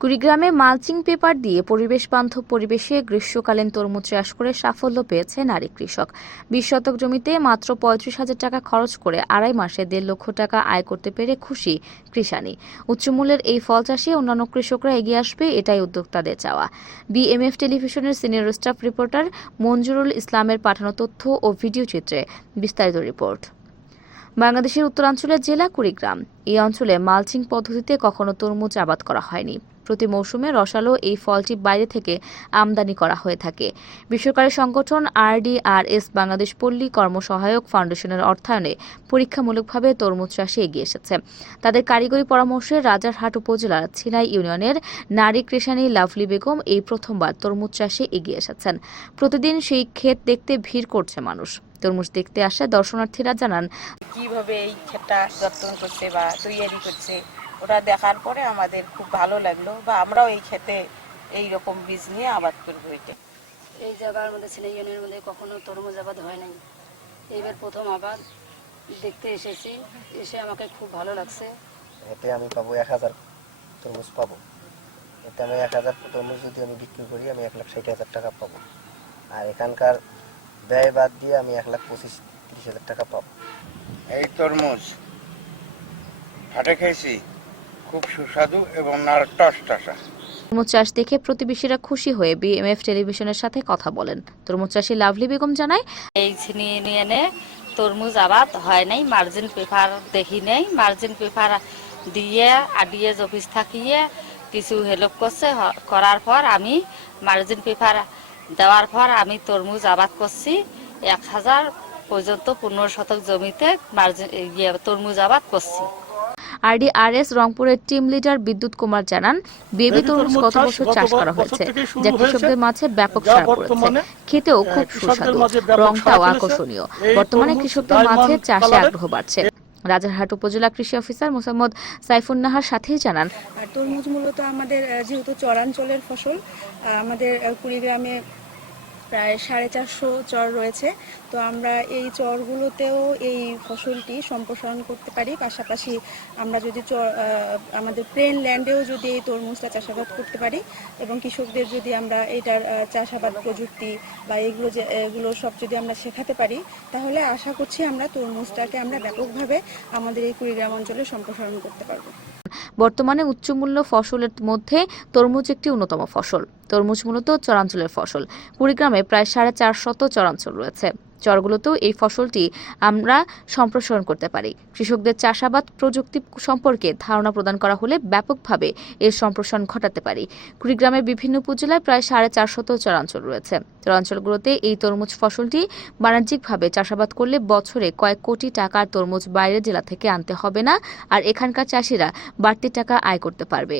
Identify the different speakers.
Speaker 1: কুড়িগ্রামে mulching paper দিয়ে পরিবেশ বান্ধব পরিবেশে গ্রীষ্মকালীন তরমুজ চাষ করে সাফল্য পেয়েছে নারী কৃষক। বিশ শতক জমিতে মাত্র পঁয়ত্রিশ হাজার টাকা খরচ করে আড়াই মাসে দেড় লক্ষ টাকা আয় করতে পেরে খুশি কৃষানি। উচ্চমূল্যের এই ফল চাষে অন্যান্য কৃষকরা এগিয়ে আসবে এটাই উদ্যোক্তাদের চাওয়া। বিএমএফ টেলিভিশনের সিনিয়র স্টাফ রিপোর্টার মঞ্জুরুল ইসলামের পাঠানো তথ্য ও ভিডিও চিত্রে বিস্তারিত রিপোর্ট। বাংলাদেশের উত্তরাঞ্চলের জেলা কুড়িগ্রাম। এই অঞ্চলে মালচিং পদ্ধতিতে কখনো তরমুজ আবাদ করা হয়নি। প্রতি মৌসুমে রসালো এই ফলটি বাইরে থেকে আমদানি করা হয়ে থাকে। বেসরকারি সংগঠন আরডিআরএস বাংলাদেশ পল্লী কর্মসহায়ক ফাউন্ডেশনের অর্থায়নে পরীক্ষামূলকভাবে তরমুজ চাষে এগিয়ে এসেছে। তাদের কারিগরি পরামর্শে রাজারহাট উপজেলার ছিনাই ইউনিয়নের নারী কৃষানী লাভলি বেগম এই প্রথমবার তরমুজ চাষে এগিয়ে এসেছেন। প্রতিদিন সেই ক্ষেত দেখতে ভিড় করছে মানুষ। তরমুজ দেখতে আসা দর্শনার্থীরা জানান,
Speaker 2: কীভাবে এই ক্ষেতটা যত্ন করছে বা তৈরি করছে? ওটা দেখার পরে আমাদের খুব ভালো লাগল বা আমরাও এই ক্ষেতে এই রকম বীজ নিয়ে আবাদ করব এটা।
Speaker 3: এই জায়গার মধ্যে ছেলে ইউনিয়নের মধ্যে কখনো তরমুজ আবাদ হয় নাই। এইবার প্রথম আবাদ দেখতে এসেছি। এসে আমাকে খুব ভালো লাগছে।
Speaker 4: এতে আমি পাবো এক হাজার তরমুজ পাবো। এতে আমি এক হাজার তরমুজ যদি আমি বিক্রি করি আমি এক লাখ ষাট হাজার টাকা পাবো। আর এখানকার ব্যয় বাদ দিয়ে আমি এক লাখ পঁচিশ তিরিশ হাজার টাকা পাবো।
Speaker 5: এই তরমুজ হাটে খেয়েছি খুব সুস্বাদু এবং নার টস টসা।
Speaker 1: তরমুজ চাষ দেখে প্রতিবেশীরা খুশি হয়ে বিএমএফ টেলিভিশনের সাথে কথা বলেন। তরমুজ চাষী লাভলি বেগম জানায়
Speaker 3: এই ছিনি ইউনিয়নে তরমুজ আবাদ হয় নাই মার্জিন পেপার দেখি নেই মার্জিন পেপার দিয়ে আডিয়ে অফিস থাকিয়ে কিছু হেল্প করছে করার পর আমি মার্জিন পেপার দেওয়ার পর আমি তরমুজ আবাদ করছি। এক হাজার পর্যন্ত পনেরো শতক জমিতে মার্জিন ইয়ে তরমুজ আবাদ করছি।
Speaker 1: আরডিআরএস রংপুরের টিম লিডার বিদ্যুৎ কুমার জানান বেবি তরমুজ গত বছর চাষ করা হয়েছে? যা কৃষকদের মাঝে ব্যাপক সাড়া পড়েছে। খেতেও খুব সুস্বাদু। রংটাও আকর্ষণীয়। বর্তমানে কৃষকদের মাঝে চাষে আগ্রহ বাড়ছে। রাজারহাট উপজেলা কৃষি অফিসার মোসাম্মদ সাইফুন্নাহার সাথেই জানান
Speaker 6: আর তরমুজ মূলত আমাদের যেহেতু চরাঞ্চলের ফসল আমাদের কুড়িগ্রামে প্রায় সাড়ে চারশো চর রয়েছে। তো আমরা এই চরগুলোতেও এই ফসলটি সম্প্রসারণ করতে পারি। পাশাপাশি আমরা যদি চর আমাদের প্লেন ল্যান্ডেও যদি এই তরমুজটা চাষাবাদ করতে পারি এবং কৃষকদের যদি আমরা এটার চাষাবাদ প্রযুক্তি বা এগুলো যে, এগুলো সব যদি আমরা শেখাতে পারি, তাহলে আশা করছি আমরা তরমুজটাকে আমরা ব্যাপকভাবে আমাদের এই কুড়িগ্রাম অঞ্চলে সম্প্রসারণ করতে পারব।
Speaker 1: বর্তমানে উচ্চমূল্য ফসলের মধ্যে তরমুজ একটি অন্যতম ফসল। তরমুজ মূলত চরাঞ্চলের ফসল। কুড়িগ্রামে প্রায় সাড়ে চার শত চরাঞ্চল রয়েছে। চরগুলোতেও এই ফসলটি আমরা সম্প্রসারণ করতে পারি। কৃষকদের চাষাবাদ প্রযুক্তি সম্পর্কে ধারণা প্রদান করা হলে ব্যাপকভাবে এর সম্প্রসারণ ঘটাতে পারি। কুড়িগ্রামের বিভিন্ন উপজেলায় প্রায় সাড়ে চার শত চরাঞ্চল রয়েছে। চরাঞ্চলগুলোতে এই তরমুজ ফসলটি বাণিজ্যিকভাবে চাষাবাদ করলে বছরে কয়েক কোটি টাকার তরমুজ বাইরের জেলা থেকে আনতে হবে না, আর এখানকার চাষিরা বাড়তি টাকা আয় করতে পারবে।